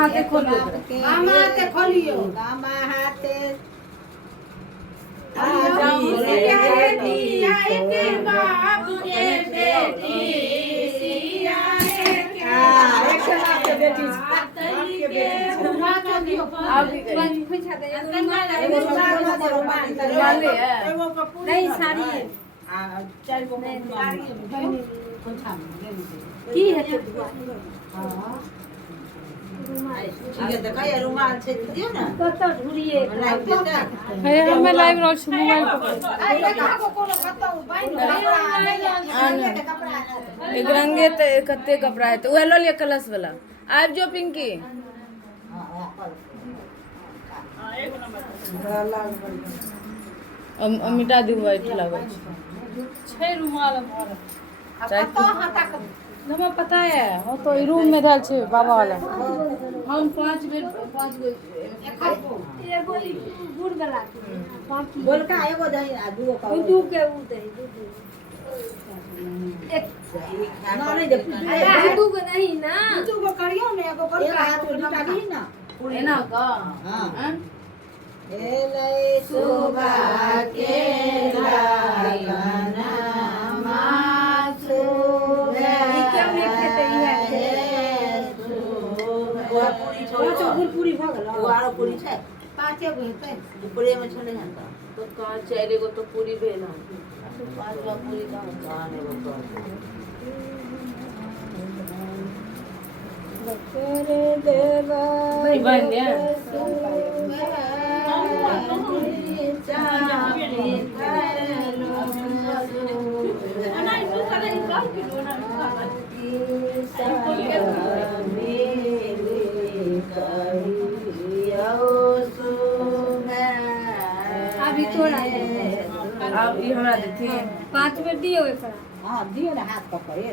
हाथे खोलियो मामा हाथे खोलियो मामा हाथे नहीं साड़ी की है हमें लाइव रोज मोबाइल एक रंगे कत्ते कपड़ा है तो वह लो लिया कलश वाला आब जो पिंकी मिटा दी व्हाइट लगे छे रुमाल हमें पता है वो तो रूम में रहल छे बाबा वाला हम 5 गो एगो गुड़ वाला बोलका एगो दही आ दूगो का दू के उ दही एक ना नहीं दे दू को नहीं ना दू को करियो ने एगो बोलका हाथ में ढका दी ना एना का हां एलै सुबह के लगना मासु पूरी भगल आरो पूरी छै पाँचे गो हेतै पूरी में छले हन तो कहां 4 गो तो पूरी भेल हन 5 गो पूरी कहां एगो करे देवा बन गया अभी थोड़ा अब ये हमरा देती 5 मिनट दियो एकरा हां दियो ना हाथ पकड़े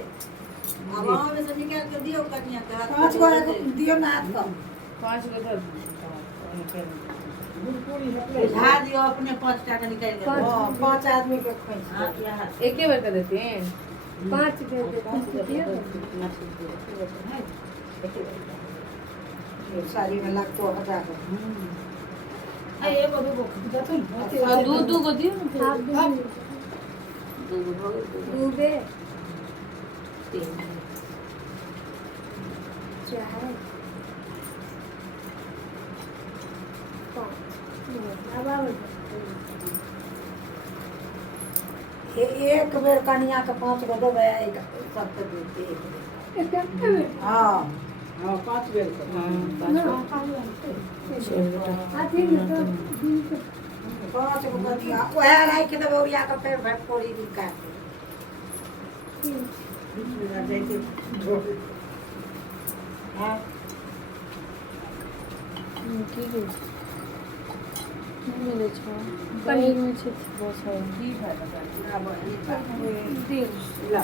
अब में से निकाल के दियो कन्या के हाथ 5 गो दियो ना हाथ पर 5 गो धर बुझा दियो अपने 5 टा के निकाल के 5 आदमी के खोई एक ही बार कर देते हैं 5 दे दियो साड़ी में लगतो 1000 एगो दूगो दू गो दियो दू बे 3 4 एक बेर कन्या के 5 गो देबै सबके देते हां हां 5 बेर हां 5 गो कन्या ओहे राख के दबौरिया के फेर भटकोरी निकाल हां ठीक है मिले छ पनीर में छ बहुत सारा की फायदा ला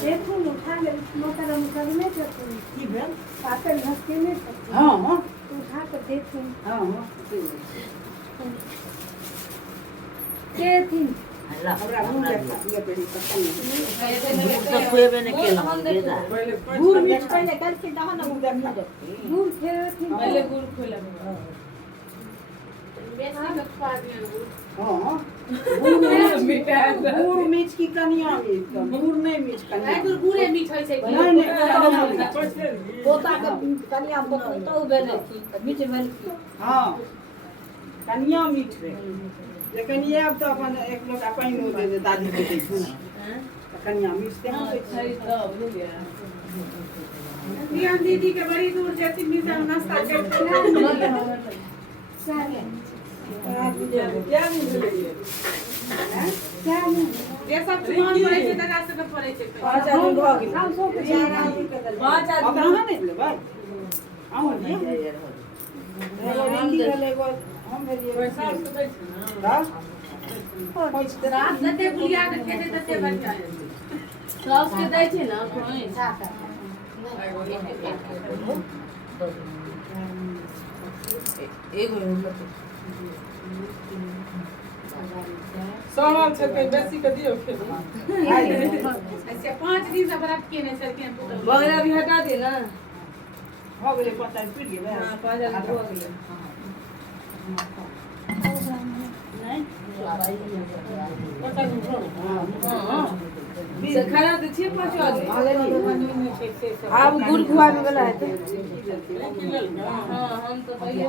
देखो उठा ले मोटर मोटर में की भेल पातल हंसके में हां हां उठा कर देखो हां हां के थी हमरा मुंह देखा ये पेड़ी पता नहीं तो कोई ने केला गुड़ मिर्च पहले करके दहा ना मुंह देखा गुड़ थे पहले गुड़ खोला हां गुड़ मिर्च की कनिया गुड़ नहीं मिर्च कनिया गुड़े मीठ होय छै नहीं पोता के कनिया तो भेल मिर्च भेल हां कनिया मीठ रे लेकिन ये अब तो अपन एक लोटा पानी में दे दादी के दै छै कनिया मीठ दे छै तब हो गया रियान दीदी के बड़ी दूर जेती मिर्चा नाश्ता करते क्या ये सब सामान पड़े छै तकरा से पड़े छै 5 आदमी भ गेल 5 आदमी कहां नहीं लेबै आउ ने हम भेलिए पैसा तो दै छै ना रात जते बुलिया के खेते तते बढ़िया सॉस के दै छै ना कोई सामान छै के बेसी के दियो खेल ऐसे 5 दिन से व्रत केने छलखिन पुतहु बगैर भी हटा दे ना हो गेलै पता पीट गेलै हां 5 दिन हो गेलै से खरा तो छे 5 आदमी अब गुड़ खुआवे वाला है हां हम तो पहले